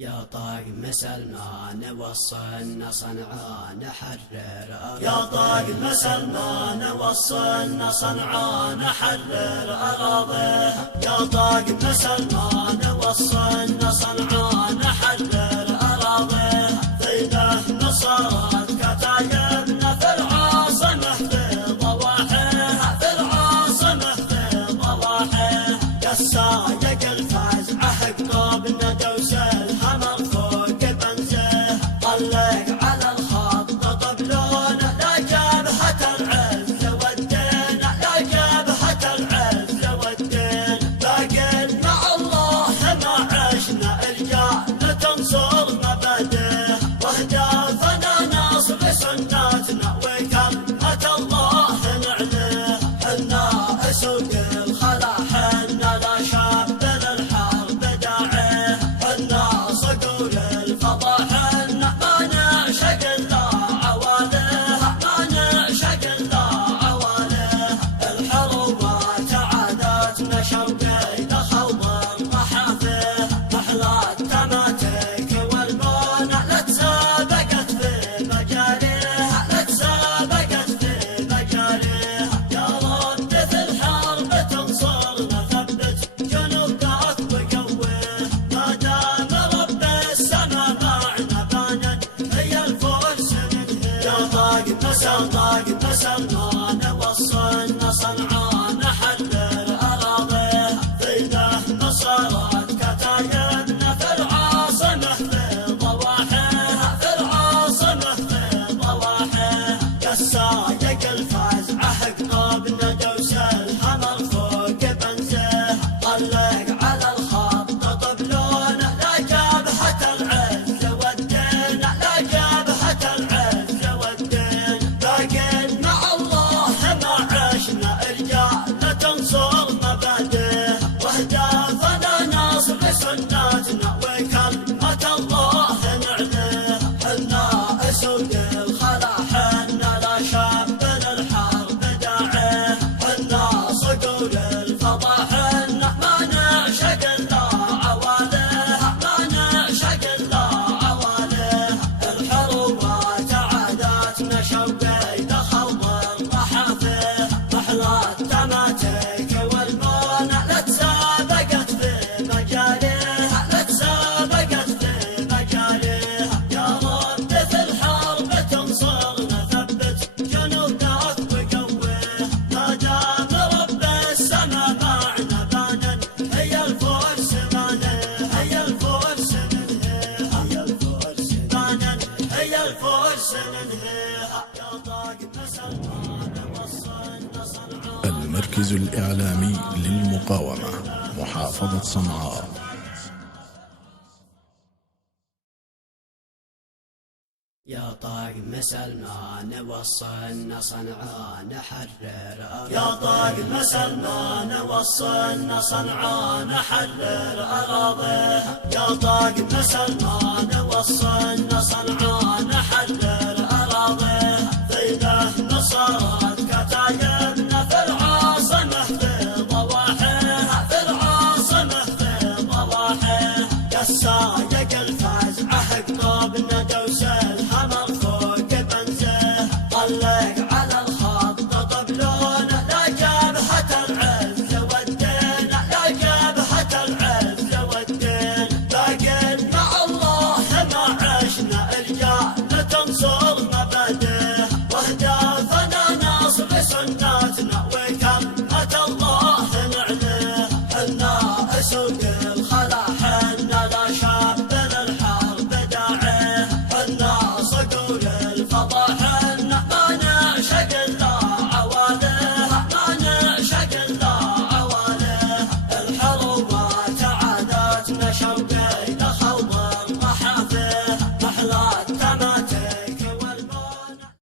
يا طاقم سلمان وصلنا صنعان حرر أراضيها. يا طاقم سلمان وصلنا صنعان حرر أراضيها. يا طاقم سلمان وصلنا صنعان حرر أراضيها. ذيله صارت كتايبنا في العاصمة في ضواحيها. في العاصمة في ضواحيها. يا السايق الفزعة قلوبنا دوس الحمر فوق بنزه. طلق على الخط طبلونه لا جبهة العز والدين. لا جبهة العز والدين. لكن مع الله ما عشنا رجال تنصر مبادئه. واهدافنا نصر سنتنا وكلمة الله نعليه. حنا اسوق الخلا حنا لا شاب للحرب داعيه. حنا صقور الفضا حنا ما نعشق الا عواليها. ما نعشق الا عواليها. الحروات عاداتنا شوقي لخوض الرحافيه. محلات تماتك والمونة لا تسابقت في مجاريها. لا تسابقت في مجاريها. يا رب في الحرب تنصرنا ثبت جنودك وقويه. ما دام رب السما معنا بانا هي الفرس منه. يا طاقم سلمان وصلنا صنعان حرر أراضيها. ذيله صارت كتايبنا في العاصمة في ضواحيها. في العاصمة في ضواحيها. يا السايق الفزعة قلوبنا دوس الحمر فوق بنزه. طلق على الخط طبلونه لا جبهة العز والدين. لا جبهة العز والدين. لكن مع الله ما عشنا رجال تنصر مبادئه. واهدافنا نصر سنتنا وكلمة الله نعليه. حنا اسوق الخلا حنا لا شاب للحرب داعيه. حنا صقور الفضا حنا ما نعشق الا عواليها. ما نعشق الا عواليها. الحروات عاداتنا شوقي لخوض الرحافيه. محلات تماتك والمونة لا تسابقت في مجاريها. لا تسابقت في مجاريها. يا رب في الحرب تنصرنا ثبت جنودك وقويه. ما دام رب السما معنا بانا هي الفرس بانا. هي الفرس ننهيها. هي الفرس بانا. هي الفرس ننهيها. يا طاقم سلمان وصلنا صنعان. المركز الإعلامي للمقاومة محافظة صنعاء. يا طاقم سلمان وصلنا صنعان حرر أراضيها. يا طاقم سلمان وصلنا صنعان حرر أراضيها. يا طاقم سلمان وصلنا صنعان حرر أراضيها. ذيله صارت كتايبنا في العاصمة في ضواحيها. في العاصمة في ضواحيها. يا السايق